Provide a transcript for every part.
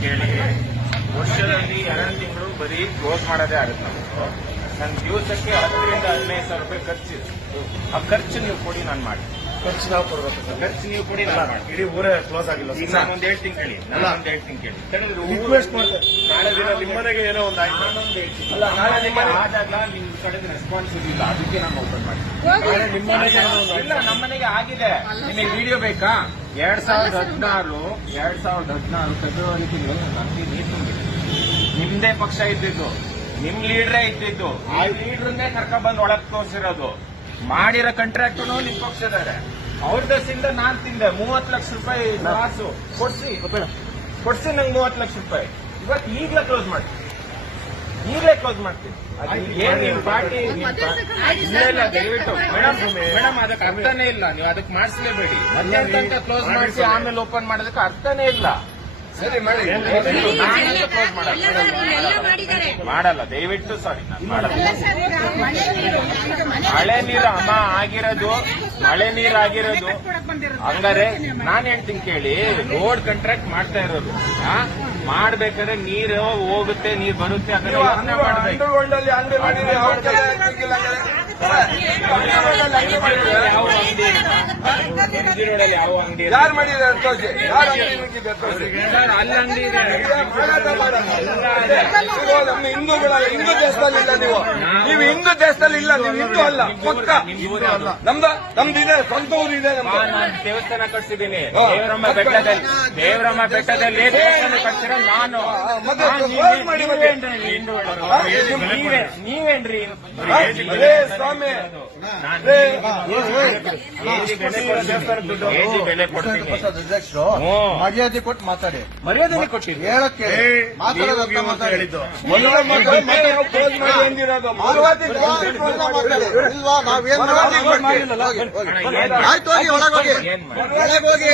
ಕೇಳಿ ವರ್ಷದಲ್ಲಿ ಎರಡು ತಿಂಗಳು ಬರೀ ಕ್ಲೋಸ್ ಮಾಡೋದೇ ಆಗುತ್ತೆ. ನನ್ನ ದಿವಸಕ್ಕೆ ಹತ್ತರಿಂದ ಹದಿನೈದು ಸಾವಿರ ರೂಪಾಯಿ ಖರ್ಚಿದೆ. ಆ ಖರ್ಚು ನೀವು ಕೊಡಿ ನಾನು ಮಾಡಿ ಖರ್ಚು ನಾವು ಕೊಡ್ಬೇಕು ಖರ್ಚು ನೀವು ಕೊಡಿ ನಾನು ಮಾಡಿ ಇಡೀ ಊರೇ ಕ್ಲೋಸ್ ಆಗಿಲ್ಲ ಈಗ ಸರ್ ನಾನೊಂದು ಹೇಳ್ತೀನಿ ಕೇಳಿ. ಹೇಳ್ತೀನಿ ಕೇಳಿ. ಯಾಕಂದ್ರೆ ರಿಕ್ವೆಸ್ಟ್ ಮಾಡ್ತಾರೆ. ನಾಳೆ ದಿನ ನಿಮ್ಮನೆಗೆ ಏನೋ ಒಂದು ಆಯ್ತು. ನಾನೊಂದು ಹೇಳ್ತೀನಿ. ಅಲ್ಲ, ನಾಳೆ ನಿಮ್ಮನೆ- ಆದಾಗ ನಿಮ್ಮ ಕಡೆ ರೆಸ್ಪಾನ್ಸ್ ಇಲ್ಲ. ಅದಕ್ಕೆ ನಾನು ಓಪನ್ ಮಾಡಿ ನಿಮ್ಮನೆಗೆ ಏನೋ ಒಂದು ಇಲ್ಲ ನಮ್ಮನೆಗೆ ಆಗಿದೆ. ನಿಮಗೆ ವಿಡಿಯೋ ಬೇಕಾ? ಎರಡ್ ಸಾವಿರದ ಹದಿನಾರು, ಎರಡ್ ಸಾವಿರದ ಹದಿನಾರು ಫೆಬ್ರವರಿ ತಿಂಗಳು ಅಂಗಡಿ ನೀರು ತುಂಬಿದೆ ನಿಮ್ದೇ ಪಕ್ಷ ಇದ್ದಿದ್ದು, ನಿಮ್ ಲೀಡ್ರೇ ಇದ್ದಿದ್ದು, ಆ ಲೀಡ್ರನ್ನೇ ಕರ್ಕೊಂಡ್ ಬಂದು ಒಳಗ್ ತೋರಿಸಿರೋದು. ಮಾಡಿರೋ ಕಾಂಟ್ರಾಕ್ಟನು ನಿಮ್ ಪಕ್ಷದಾರೆ ಅವ್ರ ದಸಿಂದ ನಾನ್ ತಿಂದೆ ಮೂವತ್ ಲಕ್ಷ ರೂಪಾಯಿ ಕೊಡ್ಸಿ ಕೊಡ್ಸಿ ನಂಗೆ ಮೂವತ್ ಲಕ್ಷ ರೂಪಾಯಿ. ಇವತ್ತು ಈಗ್ಲೇ ಕ್ಲೋಸ್ ಮಾಡ್ತೀನಿ ಈಗಲೇ ಕ್ಲೋಸ್ ಮಾಡ್ತೀನಿ ಅದು ಏನ್ ನೀವು ಪಾರ್ಟಿ ದಯವಿಟ್ಟು. ಮೇಡಮ್ ಮೇಡಮ್ ಅದಕ್ಕೆ ಅರ್ಥನೇ ಇಲ್ಲ. ನೀವು ಅದಕ್ಕೆ ಮಾಡಿಸ್ಲೇಬೇಡಿ. ಮಧ್ಯಾಹ್ನ ತನಕ ಕ್ಲೋಸ್ ಮಾಡಿಸಿ ಆಮೇಲೆ ಓಪನ್ ಮಾಡೋದಕ್ಕೆ ಅರ್ಥನೇ ಇಲ್ಲ. ಸರಿ ಮಾಡಿ. ಕ್ಲೋಸ್ ಮಾಡಲ್ಲ? ಮಾಡಲ್ಲ. ದಯವಿಟ್ಟು ಸಾರಿ ನಾನು ಮಾಡಲ್ಲ. ಮಳೆ ನೀರು ಈಗ ಮಳೆ ನೀರು ಅಮ್ಮ ಆಗಿರೋದು ಮಳೆ ನೀರು ಆಗಿರೋದು. ಹಂಗಾರೆ ನಾನು ಹೇಳ್ತೀನಿ ಕೇಳಿ ರೋಡ್ ಕಾಂಟ್ರಾಕ್ಟ್ ಮಾಡ್ತಾ ಇರೋದು? ಮಾಡ್ಬೇಕಾದ್ರೆ ನೀರು ಹೋಗುತ್ತೆ ನೀರ್ ಬರುತ್ತೆ ಅದನ್ನ ಯೋಚನೆ ಮಾಡ್ಬೇಕು ಅವ್ರ ಕಡೆ ಸಿಕ್ಕಿಲ್ಲ ಯಾವ ಅಂಗಡಿ ಎಂ ಜಿ ರೋಡಲ್ಲಿ ಯಾವ ಅಂಗಡಿ ಇದೆ? ಯಾರು ಮಾಡಿದ್ದಾರೆ ತೋರಿಸಿ. ಯಾರು ಅಂಗಡಿ ತೋರಿಸಿ. ಹಿಂದೂಗಳ ಹಿಂದೂ ದೇಶದಲ್ಲಿ ಇಲ್ಲ ನೀವು. ನೀವು ಹಿಂದೂ ದೇಶದಲ್ಲಿ ಇಲ್ಲ ನೀವು ಹಿಂದೂ ಅಲ್ಲ. ಪಕ್ಕ ನಮ್ದು ನಮ್ದು ಇದೆ ಸ್ವಂತ ಊರು ಇದೆ ನಮ್ದು. ದೇವಸ್ಥಾನ ಕಟ್ಸಿದ್ದೀನಿ ದೇವರಮ್ಮ ಬೆಟ್ಟದಲ್ಲಿ. ದೇವರಮ್ಮ ಬೆಟ್ಟದಲ್ಲಿ ದೇವಸ್ಥಾನ ಕಟ್ಸಿರೋ ನಾನು. ನೀವೇನ್ರಿ ಸ್ವಾಮಿ. ಮರ್ಯಾದೆ ಕೊಟ್ಟು ಮಾತಾಡಿ. ಮರ್ಯಾದೆ ಕೊಟ್ಟಿದ್ದೆ. ಹೇಳಕ್ಕೆ ಆಯ್ತು ಹೋಗಿ ಒಳಗೋಗಿ. ಏನ್ ಒಳಗೋಗಿ.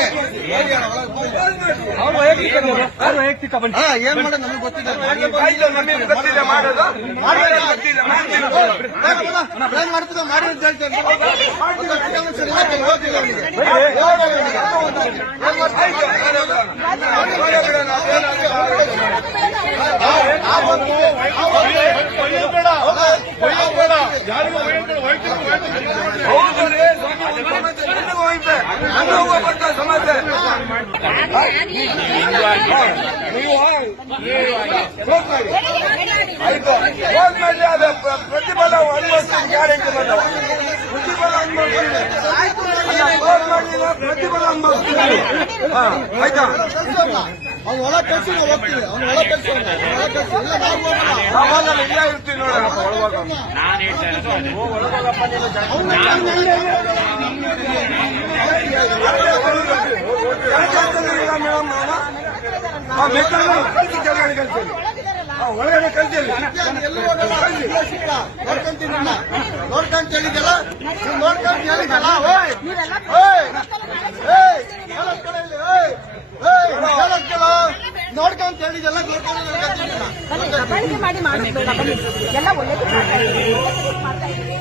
ಮಾಡೋದು ನಮಗೆ ಗೊತ್ತಿದೆ ಆಯ್ತು ನಮಗೆ ಗೊತ್ತಿದೆ ಮಾಡೋದು. ಮಾಡೋದು ಗೊತ್ತಿದೆ. ಮಾಡ್ತೀನಿ. ಏನ್ ಮಾಡ್ತಿದ್ದ ಮಾಡಿ ಅಂತ ಹೇಳ್ತೇನೆ. ಸರಿ ಹೋಗ್ತೀನಿ, ಹೋಗ್ತೀನಿ ಅವನಿಗೆ. ಹೌದು ರೀ, ಸ್ವಾಮಿ, ಸಮಸ್ಯೆ ನನಗೂ ಹೋಯ್ತೆ. ನನಗೂ ಹೋಗ್ಬೇಕು ಸಮಸ್ಯೆ. ಹಿಂದೂ ಆಗಿ ನೀವು ಕ್ಲೋಸ್ ಮಾಡಿ ಆಯ್ತು ಕ್ಲೋಸ್ ಮಾಡಿ ಅದ ಪ್ರ- ಪ್ರತಿಫಲ ಅನುಭವಿಸ್ತೀನಿ ಗ್ಯಾರಂಟಿ ಬಂದ ಪ್ರತಿಫಲ ಹಾ, ಆಯ್ತಾ ಅವ್ನು ಕಳ್ಸಿ ನಾವು ಹೋಗ್ತೀವಿ ಅವ್ನು ಒಳ ಕಳ್ಸಿ ಅವ್ನು. ಒಳ ಕಳ್ಸಿ ಇಲ್ಲ ನಾವು ಹೋಗಲ್ಲ. ಅವಾಗ ಇಲ್ಲೇ ಇರ್ತೀನಿ ನೋಡಪ್ಪ ಒಳಗೋಗ ನಾನು ಹೇಳ್ತಾ ಇರೋದು ಅದು. ಒಳಗಡೆ ಕಲ್ತಿಲ್ಲ. ನೋಡ್ಕೊಂತ ಹೇಳಿದಲ್ಲ ನೋಡ್ಕೊಂತ ಹೇಳಿದ್ಯಲ್ಲ ಓಯ್ ಓಯ್ ಏಯ್ ಹೇಳಕ್ ಕೇಳು ಇಲ್ಲಿ, ಓಯ್ ಏಯ್ ಹೇಳಕ್ ಕೇಳು. ನೋಡ್ಕೊಂತ ಹೇಳಿದೆಲ್ಲ ಬನ್ನಿ ಮಾಡಿ ಮಾಡೋದು ಬೇಡ ಬನ್ನಿ ಎಲ್ಲ ಇದ್ದೀವಿ